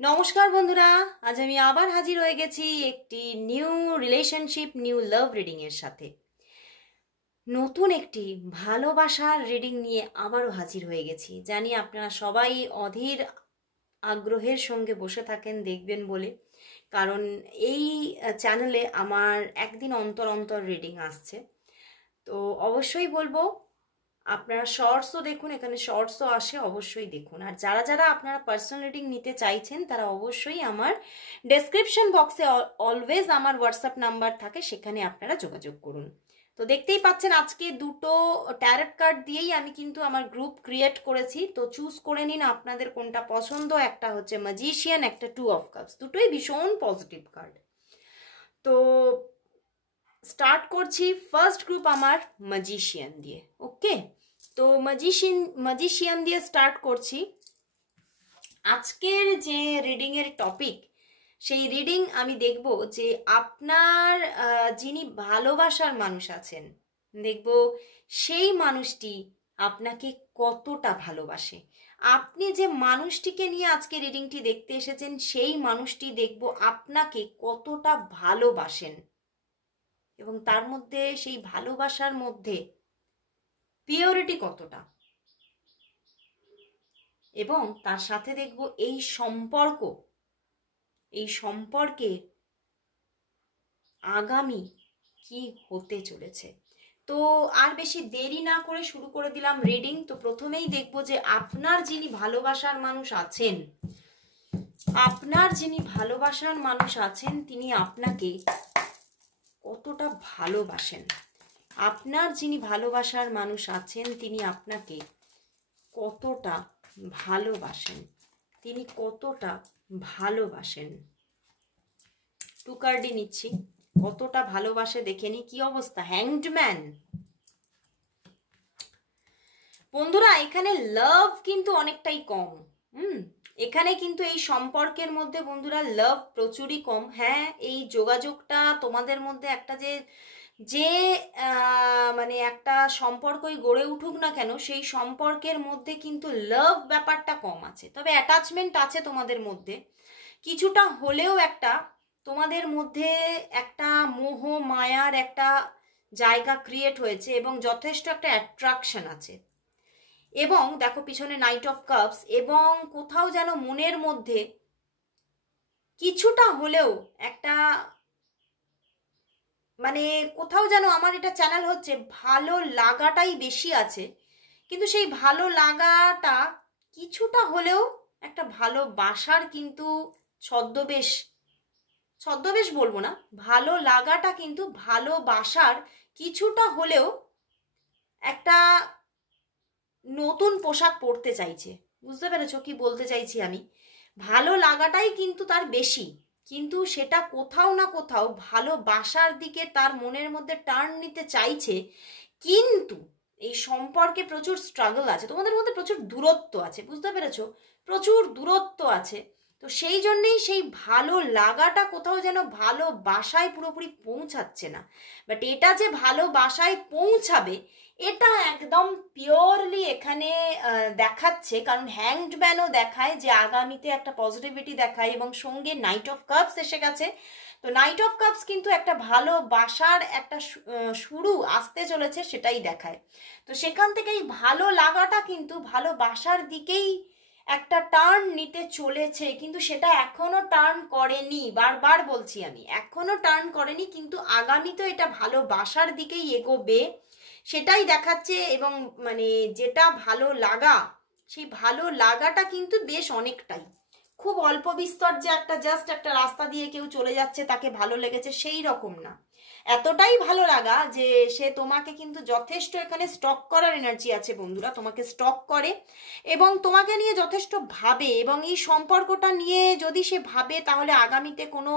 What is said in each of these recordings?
নমস্কার বন্ধুরা, আজ আমি আবার হাজির হয়ে গেছি একটি new relationship new love reading এর সাথে। নতুন একটি ভালোবাসার রিডিং নিয়ে আবারও হাজির হয়ে গেছি। জানি আপনারা সবাই অধীর আগ্রহের সঙ্গে বসে থাকেন দেখবেন বলে, কারণ এই চ্যানেলে আমার একদিন অন্তর অন্তর রিডিং আসছে। তো অবশ্যই বলবো আপনারা শর্টসও দেখুন, এখানে শর্টসও আসে, অবশ্যই দেখুন। আর যারা যারা আপনারা পার্সোনাল রিডিং নিতে চাইছেন তারা অবশ্যই আমার ডেসক্রিপশন বক্সে অলওয়েজ আমার হোয়াটসঅ্যাপ নাম্বার থাকে, সেখানে আপনারা যোগাযোগ করুন। তো দেখতেই পাচ্ছেন আজকে দুটো ট্যারট কার্ড দিয়েই আমি কিন্তু আমার গ্রুপ ক্রিয়েট করেছি। তো চুজ করে নিন আপনাদের কোনটা পছন্দ। একটা হচ্ছে ম্যাজিশিয়ান, একটা 2 অফ কাপস, দুটোই ভীষণ পজিটিভ কার্ড। তো স্টার্ট করছি ফার্স্ট গ্রুপ আমার ম্যাজিশিয়ান দিয়ে। ওকে, তো ম্যাজিশিয়ান দিয়ে স্টার্ট করছি। আজকের যে রিডিং এর টপিক, সেই রিডিং আমি দেখব যে আপনার যিনি ভালোবাসার মানুষ আছেন, দেখব সেই মানুষটি আপনাকে কতটা ভালোবাসে। আপনি যে মানুষটিকে নিয়ে আজকে রিডিংটি দেখতে এসেছেন, সেই মানুষটি দেখব আপনাকে কতটা ভালোবাসেন, এবং তার মধ্যে সেই ভালোবাসার মধ্যে পিওরিটি কতটা, এবং তার সাথে দেখব এই সম্পর্কে আগামী কি হতে চলেছে। তো আর বেশি দেরি না করে শুরু করে দিলাম রিডিং। তো প্রথমেই দেখব যে আপনার যিনি ভালোবাসার মানুষ আছেন তিনি আপনাকে কতটা ভালোবাসেন। আপনার যিনি ভালোবাসার মানুষ আছেন তিনি আপনাকে কতটা ভালোবাসেন, তিনি কতটা ভালোবাসেন। 2 কার্ডই নিচ্ছি, কতটা ভালোবাসে দেখে নি। কি অবস্থা, হ্যাংড ম্যান। বন্ধুরা এখানে লাভ কিন্তু অনেকটাই কম। এখানে কিন্তু এই সম্পর্কের মধ্যে বন্ধুরা লাভ প্রচুরই কম। হ্যাঁ, এই যোগাযোগটা তোমাদের মধ্যে একটা যে মানে একটা সম্পর্কই গড়ে উঠুক না কেন, সেই সম্পর্কের মধ্যে কিন্তু লাভ ব্যাপারটা কম আছে। তবে অ্যাটাচমেন্ট আছে তোমাদের মধ্যে, কিছুটা হলেও একটা তোমাদের মধ্যে একটা মোহ মায়ার একটা জায়গা ক্রিয়েট হয়েছে, এবং যথেষ্ট একটা অ্যাট্রাকশন আছে। এবং দেখো পিছনে নাইট অফ কাপস, এবং কোথাও যেন মনের মধ্যে কিছুটা হলেও একটা মানে কোথাও যেন, আমার এটা চ্যানেল হচ্ছে ভালো লাগাটাই বেশি আছে, কিন্তু সেই ভালো লাগাটা কিছুটা হলেও একটা ভালোবাসার কিন্তু ছদ্মবেশ বলবো না, ভালো লাগাটা কিন্তু ভালোবাসার কিছুটা হলেও একটা নতুন পোশাক পরতে চাইছে। বুঝতে পেরেছো কি বলতে চাইছি আমি? ভালো লাগাটাই কিন্তু তার বেশি, কিন্তু সেটা কোথাও না কোথাও ভালোবাসার দিকে তার মনের মধ্যে টার্ন নিতে চাইছে। কিন্তু এই সম্পর্কে প্রচুর স্ট্রাগল আছে, তোমাদের মধ্যে প্রচুর দূরত্ব আছে। বুঝতে পেরেছো? প্রচুর দূরত্ব আছে। তো সেই জন্যেই সেই ভালো লাগাটা কোথাও যেন ভালোবাসায় পুরোপুরি পৌঁছাচ্ছে না। বাট এটা যে ভালোবাসায় পৌঁছাবে, এটা একদম পিওরলি এখানে দেখাচ্ছে, কারণ হ্যাংড ম্যানও দেখায় যে আগামীতে একটা পজিটিভিটি দেখায়, এবং সঙ্গে নাইট অফ কাপস এসে গেছে। তো নাইট অফ কাপস কিন্তু একটা ভালোবাসার একটা শুরু আসতে চলেছে, সেটাই দেখায়। তো সেখান থেকেই ভালো লাগাটা কিন্তু ভালোবাসার দিকেই একটা টার্ন নিতে চলেছে, কিন্তু সেটা এখনো টার্ন করেনি। বারবার বলছি আমি, এখনো টার্ন করেনি, কিন্তু আগামীতে এটা ভালোবাসার দিকেই এগোবে, সেটাই দেখাচ্ছে। এবং মানে যেটা ভালো লাগা, সেই ভালো লাগাটা কিন্তু বেশ অনেকটাই, খুব অল্প বিস্তর যে একটা জাস্ট একটা রাস্তা দিয়ে কেউ চলে যাচ্ছে তাকে ভালো লেগেছে সেই রকম না। এতটাই ভালো লাগা যে সে তোমাকে কিন্তু যথেষ্ট এখানে স্টক করার এনার্জি আছে বন্ধুরা, তোমাকে স্টক করে এবং তোমাকে নিয়ে যথেষ্ট ভাবে, এবং এই সম্পর্কটা নিয়ে যদি সে ভাবে তাহলে আগামীতে কোনো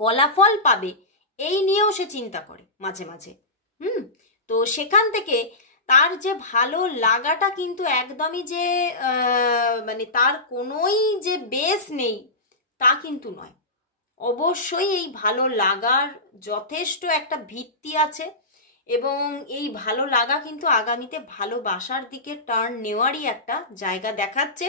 ফলাফল পাবে এই নিয়েও সে চিন্তা করে মাঝে মাঝে। তো সেখান থেকে তার যে ভালো লাগাটা কিন্তু একদমই যে মানে তার কোনোই যে বেস নেই তা কিন্তু নয়। অবশ্যই এই ভালো লাগার যথেষ্ট একটা ভিত্তি আছে, এবং এই ভালো লাগা কিন্তু আগামীতে ভালোবাসার দিকে টার্ন নেওয়ারই একটা জায়গা দেখাচ্ছে।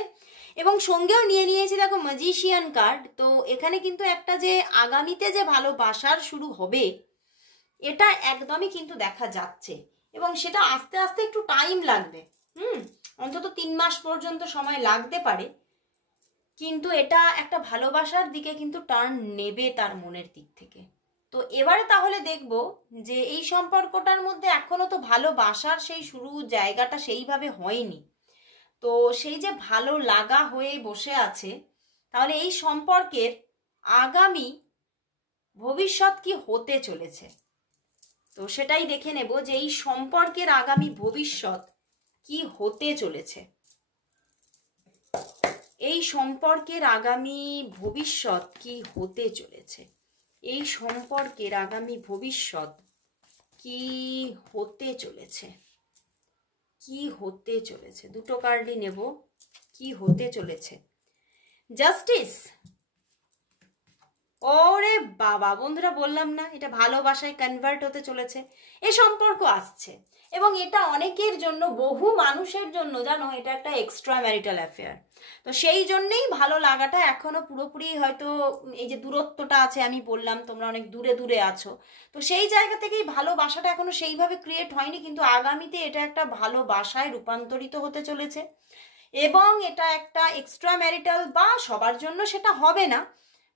এবং সঙ্গেও নিয়ে নিয়েছি দেখো ম্যাজিশিয়ান কার্ড। তো এখানে কিন্তু একটা যে আগামীতে যে ভালোবাসার শুরু হবে এটা একদমই কিন্তু দেখা যাচ্ছে, এবং সেটা আস্তে আস্তে একটু টাইম লাগবে। অন্তত 3 মাস পর্যন্ত সময় লাগতে পারে, কিন্তু এটা একটা ভালোবাসার দিকে কিন্তু টার্ন নেবে তার মনের দিক থেকে। তো এবারে তাহলে দেখব যে এই সম্পর্কটার মধ্যে এখনো তো ভালোবাসার সেই শুরু জায়গাটা সেইভাবে হয়নি, তো সেই যে ভালো লাগা হয়ে বসে আছে, তাহলে এই সম্পর্কের আগামী ভবিষ্যৎ কি হতে চলেছে। তো সেটাই দেখে নেব যে এই সম্পর্কের আগামী ভবিষ্যৎ কি হতে চলেছে। এই সম্পর্কের আগামী ভবিষ্যৎ কি হতে চলেছে, এই সম্পর্কের আগামী ভবিষ্যৎ কি হতে চলেছে, কি হতে চলেছে। দুটো কার্ডই নেব, কি হতে চলেছে। জাস্টিস, ওরে বাবা বন্ধুরা, বললাম না এটা ভালোবাসায় কনভার্ট হতে চলেছে। এ সম্পর্ক আসছে, এবং এটা অনেকের জন্য, বহু মানুষের জন্য জানো, এটা একটা এক্সট্রা ম্যারিটাল অ্যাফেয়ার। তো সেই জন্যেই ভালো লাগাটা এখনো পুরোপুরি হয়তো এই যে দূরত্বটা আছে, আমি বললাম তোমরা অনেক দূরে দূরে আছো, তো সেই জায়গা থেকেই ভালোবাসাটা এখনো সেইভাবে ক্রিয়েট হয়নি, কিন্তু আগামীতে এটা একটা ভালোবাসায় রূপান্তরিত হতে চলেছে। এবং এটা একটা এক্সট্রা ম্যারিটাল, বা সবার জন্য সেটা হবে না,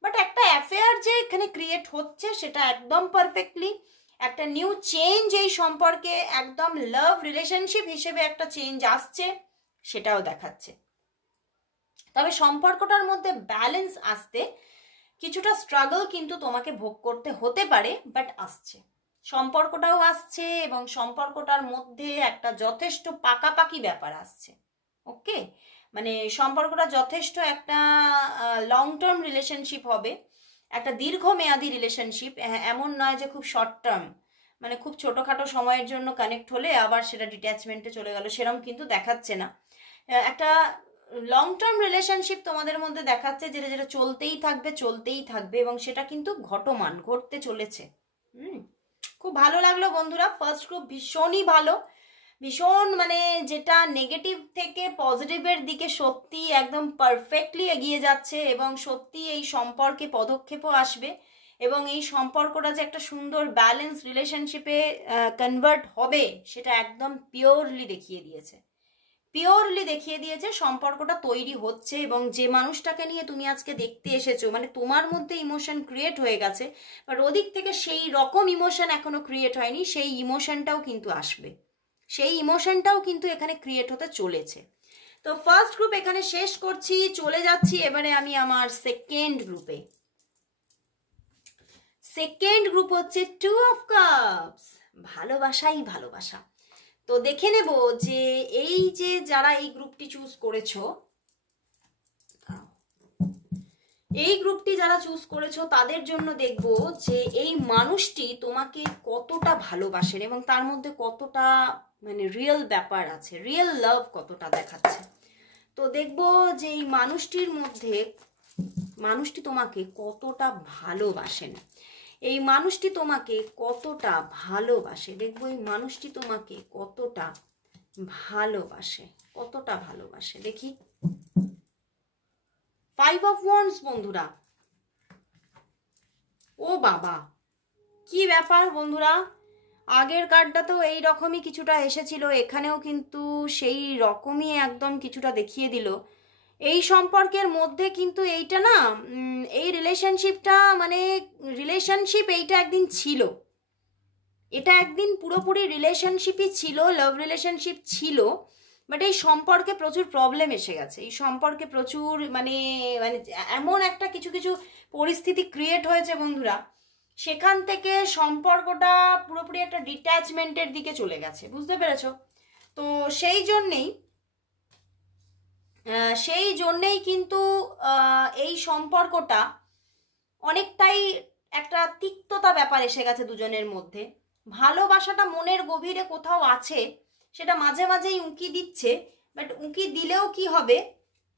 বাট একটা অ্যাফেয়ার যে এখানে ক্রিয়েট হচ্ছে সেটা একদম পারফেক্টলি একটা নিউ চেঞ্জ এই সম্পর্কে, একদম লাভ রিলেশনশিপ হিসেবে একটা চেঞ্জ আসছে সেটাও দেখাচ্ছে। তবে সম্পর্কটার মধ্যে ব্যালেন্স আসতে কিছুটা স্ট্রাগল কিন্তু তোমাকে ভোগ করতে হতে পারে, বাট আসছে, সম্পর্কটাও আসছে, এবং সম্পর্কটার মধ্যে একটা যথেষ্ট পাকাপাকি ব্যাপার আসছে। ওকে, মানে সম্পর্কটা যথেষ্ট একটা লং টার্ম রিলেশনশিপ হবে, একটা দীর্ঘমেয়াদী রিলেশনশিপ, এমন নয় যে খুব শর্ট টার্ম, মানে খুব ছোটোখাটো সময়ের জন্য কানেক্ট হলে আবার সেটা ডিট্যাচমেন্টে চলে গেল, সেরকম কিন্তু দেখাচ্ছে না। একটা লং টার্ম রিলেশনশিপ তোমাদের মধ্যে দেখাচ্ছে, যেটা যেটা চলতেই থাকবে চলতেই থাকবে, এবং সেটা কিন্তু ঘটমান, ঘটতে চলেছে। খুব ভালো লাগলো বন্ধুরা, ফার্স্ট গ্রুপ ভীষণই ভালো, ভীষণ, মানে যেটা নেগেটিভ থেকে পজিটিভের দিকে সত্যি একদম পারফেক্টলি এগিয়ে যাচ্ছে, এবং সত্যি এই সম্পর্কে পদক্ষেপও আসবে, এবং এই সম্পর্কটা যে একটা সুন্দর ব্যালেন্স রিলেশনশিপে কনভার্ট হবে সেটা একদম পিওরলি দেখিয়ে দিয়েছে, পিওরলি দেখিয়ে দিয়েছে সম্পর্কটা তৈরি হচ্ছে। এবং যে মানুষটাকে নিয়ে তুমি আজকে দেখতে এসেছো, মানে তোমার মধ্যে ইমোশন ক্রিয়েট হয়ে গেছে, বাট ওদিক থেকে সেই রকম ইমোশন এখনো ক্রিয়েট হয়নি, সেই ইমোশনটাও কিন্তু আসবে, সেই ইমোশনটাও কিন্তু এখানে ক্রিয়েট হতে চলেছে। তো ফার্স্ট গ্রুপ এখানে শেষ করছি, চলে যাচ্ছি এবারে আমি আমার সেকেন্ড গ্রুপে। সেকেন্ড গ্রুপ হচ্ছে 2 অফ কাপস, ভালোবাসাই ভালোবাসা। তো দেখে নেব যে এই যে যারা এই গ্রুপটি চুজ করেছো, এই গ্রুপটি যারা চুজ করেছো তাদের জন্য দেখব যে এই মানুষটি তোমাকে কতটা ভালোবাসেন, এবং তার মধ্যে কতটা মানে রিয়েল ব্যাপার আছে, রিয়েল লাভ কতটা দেখাচ্ছে। তো দেখব যে এই মানুষটির মধ্যে, মানুষটি তোমাকে কতটা ভালোবাসেন, এই মানুষটি তোমাকে কতটা ভালোবাসে, দেখবো এই মানুষটি তোমাকে কতটা ভালোবাসে, কতটা ভালোবাসে। দেখি 5 অফ ওয়ান্ডস বন্ধুরা, ও বাবা কি ব্যাপার বন্ধুরা, আগের কার্ডটা তো এই রকমই কিছুটা এসেছিল, এখানেও কিন্তু সেই রকমই একদম কিছুটা দেখিয়ে দিল। এই সম্পর্কের মধ্যে কিন্তু এইটা না, এই রিলেশনশিপটা, মানে রিলেশনশিপ এইটা একদিন ছিল, এটা একদিন পুরোপুরি রিলেশনশিপই ছিল, লাভ রিলেশনশিপ ছিল, বাট এই সম্পর্কে প্রচুর প্রবলেম এসে গেছে, এই সম্পর্কে প্রচুর মানে মানে এমন একটা কিছু কিছু পরিস্থিতি ক্রিয়েট হয়েছে বন্ধুরা, সেখান থেকে সম্পর্কটা পুরোপুরি একটা ডিট্যাচমেন্টের দিকে চলে গেছে, বুঝতে পেরেছো? তো সেই জন্যেই কিন্তু এই সম্পর্কটা অনেকটাই একটা তিক্ততা ব্যাপার এসে গেছে দুজনের মধ্যে। ভালোবাসাটা মনের গভীরে কোথাও আছে, সেটা মাঝে মাঝেই উঁকি দিচ্ছে, বাট উঁকি দিলেও কি হবে,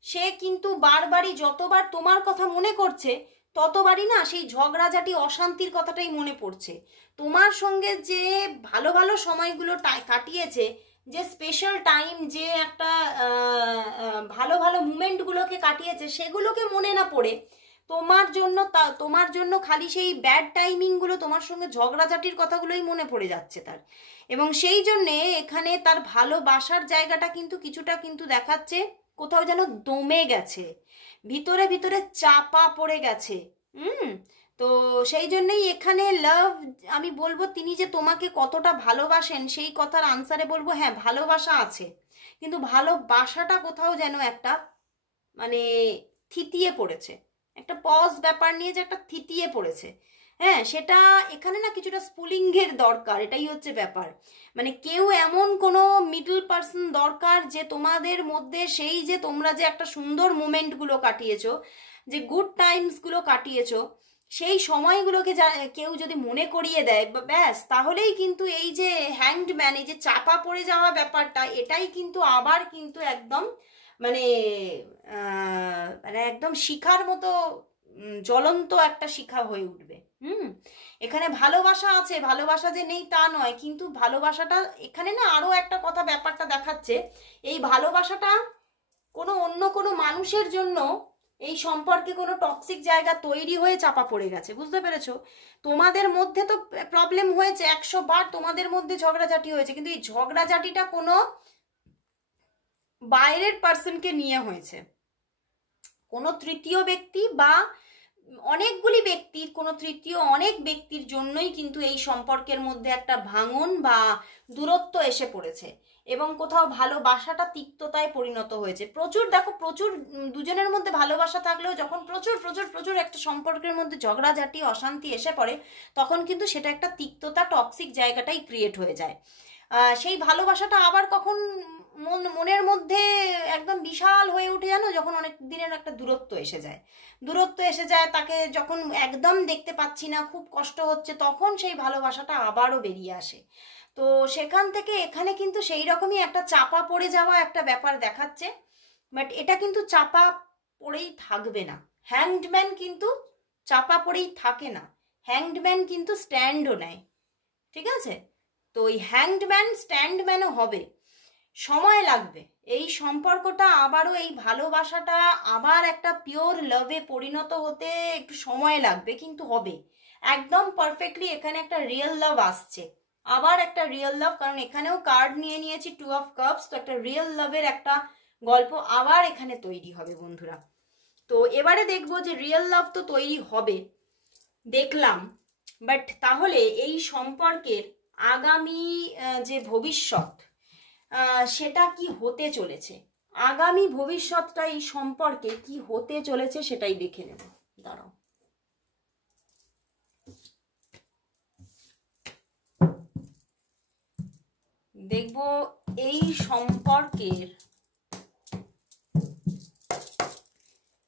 সে কিন্তু বারবারই যতবার তোমার কথা মনে করছে ততবারই না সেই ঝগড়াঝাটি অশান্তির কথাটাই মনে পড়ছে। তোমার সঙ্গে যে ভালো ভালো সময়গুলো কাটিয়েছে, যে স্পেশাল টাইম, যে একটা ভালো ভালো মুমেন্টগুলোকে কাটিয়েছে, সেগুলোকে মনে না পড়ে তোমার জন্য খালি সেই ব্যাড টাইমিংগুলো, তোমার সঙ্গে ঝগড়াঝাটির কথাগুলোই মনে পড়ে যাচ্ছে তার। এবং সেই জন্যে এখানে তার ভালোবাসার জায়গাটা কিন্তু কিছুটা কিন্তু দেখাচ্ছে কোথাও যেন দমে গেছে, ভিতরে ভিতরে চাপা পড়ে গেছে। তো সেই জন্যই এখানে লাভ, আমি বলবো তিনি যে তোমাকে কতটা ভালোবাসেন সেই কথার আনসারে বলবো হ্যাঁ ভালোবাসা আছে, কিন্তু ভালোবাসাটা কোথাও যেন একটা মানে থিতিয়ে পড়েছে, একটা পজ ব্যাপার নিয়ে যে একটা থিতিয়ে পড়েছে। হ্যাঁ, সেটা এখানে না কিছুটা স্পুলিংয়ের দরকার, এটাই হচ্ছে ব্যাপার। মানে কেউ এমন কোনো মিডল পার্সন দরকার যে তোমাদের মধ্যে সেই যে তোমরা যে একটা সুন্দর মোমেন্টগুলো কাটিয়েছো, যে গুড টাইমসগুলো কাটিয়েছো, সেই সময়গুলোকে কেউ যদি মনে করিয়ে দেয় ব্যাস, তাহলেই কিন্তু এই যে হ্যাংড ম্যান, এই যে চাপা পড়ে যাওয়া ব্যাপারটা, এটাই কিন্তু আবার কিন্তু একদম মানে মানে একদম শিখার মতো জ্বলন্ত একটা শিখা হয়ে উঠবে। এখানে ভালোবাসা আছে, ভালোবাসা যে নেই তা নয়, কিন্তু ভালোবাসাটা এখানে না আরো একটা কথা ব্যাপারটা দেখাচ্ছে, এই ভালোবাসাটা অন্য কোনো মানুষের জন্য এই সম্পর্কে কোনো টক্সিক জায়গা তৈরি হয়ে চাপা পড়ে গেছে, বুঝতে পেরেছো? তোমাদের মধ্যে তো প্রবলেম হয়েছে 100 বার, তোমাদের মধ্যে ঝগড়াঝাটি হয়েছে, কিন্তু এই ঝগড়াঝাটিটা কোনো বাইরের পার্সনকে নিয়ে হয়েছে, কোনো তৃতীয় ব্যক্তি বা অনেকগুলি ব্যক্তির, কোনো তৃতীয় অনেক ব্যক্তির জন্যই কিন্তু এই সম্পর্কের মধ্যে একটা ভাঙন বা দূরত্ব এসে পড়েছে, এবং কোথাও ভালোবাসাটা তিক্ততায় পরিণত হয়েছে। প্রচুর দেখো, প্রচুর দুজনের মধ্যে ভালোবাসা থাকলেও যখন প্রচুর প্রচুর প্রচুর একটা সম্পর্কের মধ্যে ঝগড়াঝাটি অশান্তি এসে পড়ে, তখন কিন্তু সেটা একটা তিক্ততা, টক্সিক জায়গাটাই ক্রিয়েট হয়ে যায়। সেই ভালোবাসাটা আবার কখন মনের মধ্যে একদম বিশাল হয়ে উঠে, জানো, যখন অনেক দিনের একটা দূরত্ব এসে যায়, তাকে যখন একদম দেখতে পাচ্ছি না, খুব কষ্ট হচ্ছে, তখন সেই ভালোবাসাটা আবারও বেরিয়ে আসে। তো সেখান থেকে এখানে কিন্তু সেই রকমই একটা চাপা পড়ে যাওয়া একটা ব্যাপার দেখাচ্ছে, বাট এটা কিন্তু চাপা পড়েই থাকবে না। হ্যাংডম্যান কিন্তু চাপা পড়েই থাকে না, হ্যাংডম্যান কিন্তু স্ট্যান্ডও নেয়, ঠিক আছে? তো ওই হ্যাংডম্যান স্ট্যান্ডম্যানও হবে, সময় লাগবে এই সম্পর্কটা আবারও, এই ভালোবাসাটা আবার একটা পিওর লাভে পরিণত হতে একটু সময় লাগবে, কিন্তু হবে একদম পারফেক্টলি। এখানে একটা রিয়েল লাভ আসছে, আবার একটা রিয়েল লাভ, কারণ এখানেও কার্ড নিয়ে নিয়েছি 2 অফ কাপস, তো একটা রিয়েল লাভের একটা গল্প আবার এখানে তৈরি হবে বন্ধুরা। তো এবারে দেখবো যে রিয়েল লাভ তো তৈরি হবে, দেখলাম, বাট তাহলে এই সম্পর্কের আগামী যে ভবিষ্যৎ, সেটা কি হতে চলেছে, আগামী ভবিষ্যৎটা এই সম্পর্কে কি হতে চলেছে সেটাই দেখে নেব। দাঁড়াও, দেখব এই সম্পর্কের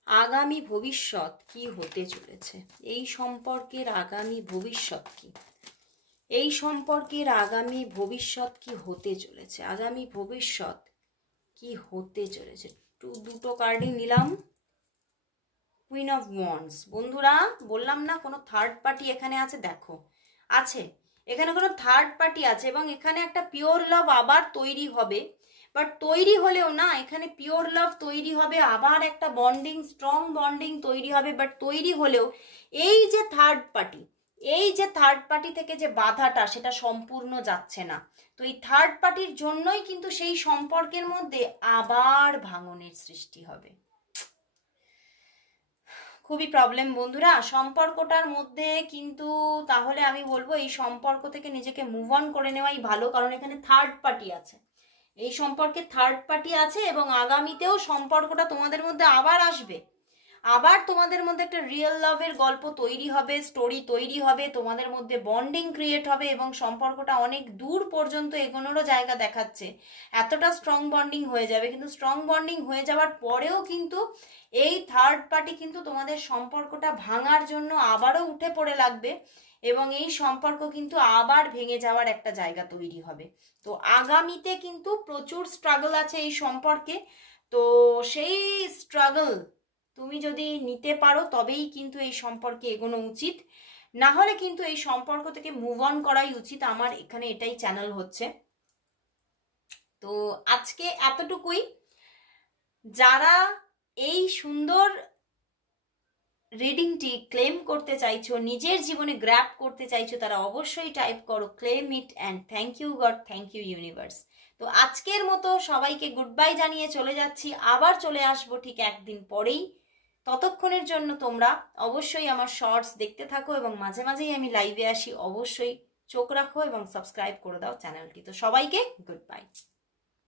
আগামী ভবিষ্যৎ কি হতে চলেছে, এই সম্পর্কের আগামী ভবিষ্যৎ কি, এই সম্পর্কের আগামী ভবিষ্যৎ কি হতে চলেছে, আগামী ভবিষ্যৎ কি হতে চলেছে। দুটো কার্ডই নিলাম, কুইন অফ ওয়ান্ডস। বন্ধুরা বললাম না কোনো থার্ড পার্টি এখানে আছে, দেখো আছে, এখানে কোনো থার্ড পার্টি আছে, এবং এখানে একটা পিওর লাভ আবার তৈরি হবে, বাট তৈরি হলেও না, এখানে পিওর লাভ তৈরি হবে, আবার একটা বন্ডিং, স্ট্রং বন্ডিং তৈরি হবে, বাট তৈরি হলেও এই যে থার্ড পার্টি থেকে যে বাধাটা, সেটা সম্পূর্ণ যাচ্ছে না। তো এই থার্ড পার্টির জন্যই কিন্তু সেই সম্পর্কের মধ্যে আবার ভাঙনের সৃষ্টি হবে। খুবই প্রবলেম বন্ধুরা সম্পর্কটার মধ্যে, কিন্তু তাহলে আমি বলবো এই সম্পর্ক থেকে নিজেকে মুভ অন করে নেওয়াই ভালো, কারণ এখানে থার্ড পার্টি আছে, এই সম্পর্কে থার্ড পার্টি আছে, এবং আগামীতেও সম্পর্কটা তোমাদের মধ্যে আবার আসবে, আবার তোমাদের মধ্যে একটা রিয়েল লাভের গল্প তৈরি হবে, স্টোরি তৈরি হবে, তোমাদের মধ্যে বন্ডিং ক্রিয়েট হবে, এবং সম্পর্কটা অনেক দূর পর্যন্ত এগোনোরও জায়গা দেখাচ্ছে, এতটা স্ট্রং বন্ডিং হয়ে যাবে। কিন্তু স্ট্রং বন্ডিং হয়ে যাওয়ার পরেও কিন্তু এই থার্ড পার্টি কিন্তু তোমাদের সম্পর্কটা ভাঙার জন্য আবারও উঠে পড়ে লাগবে, এবং এই সম্পর্ক কিন্তু আবার ভেঙে যাওয়ার একটা জায়গা তৈরি হবে। তো আগামীতে কিন্তু প্রচুর স্ট্রাগল আছে এই সম্পর্কে, তো সেই স্ট্রাগল তুমি যদি নিতে পারো তবেই কিন্তু এই সম্পর্কে এগোনো উচিত, না হলে কিন্তু এই সম্পর্ক থেকে মুভ অন করাই উচিত। আমার এখানে এটাই চ্যানেল হচ্ছে। তো আজকে এতটুকুই। যারা এই সুন্দর রিডিংটি ক্লেম করতে চাইছো, নিজের জীবনে গ্র্যাব করতে চাইছো, তারা অবশ্যই টাইপ করো claim it and thank you God, thank you universe. তো আজকের মতো সবাইকে গুড বাই জানিয়ে চলে যাচ্ছি, আবার চলে আসবো ঠিক একদিন পরেই। ততক্ষণের জন্য তোমরা অবশ্যই আমার শর্টস দেখতে থাকো এবং মাঝে মাঝেই আমি লাইভে আসি, অবশ্যই চোখ রাখো এবং সাবস্ক্রাইব করে দাও চ্যানেলটি। তো সবাইকে গুড বাই।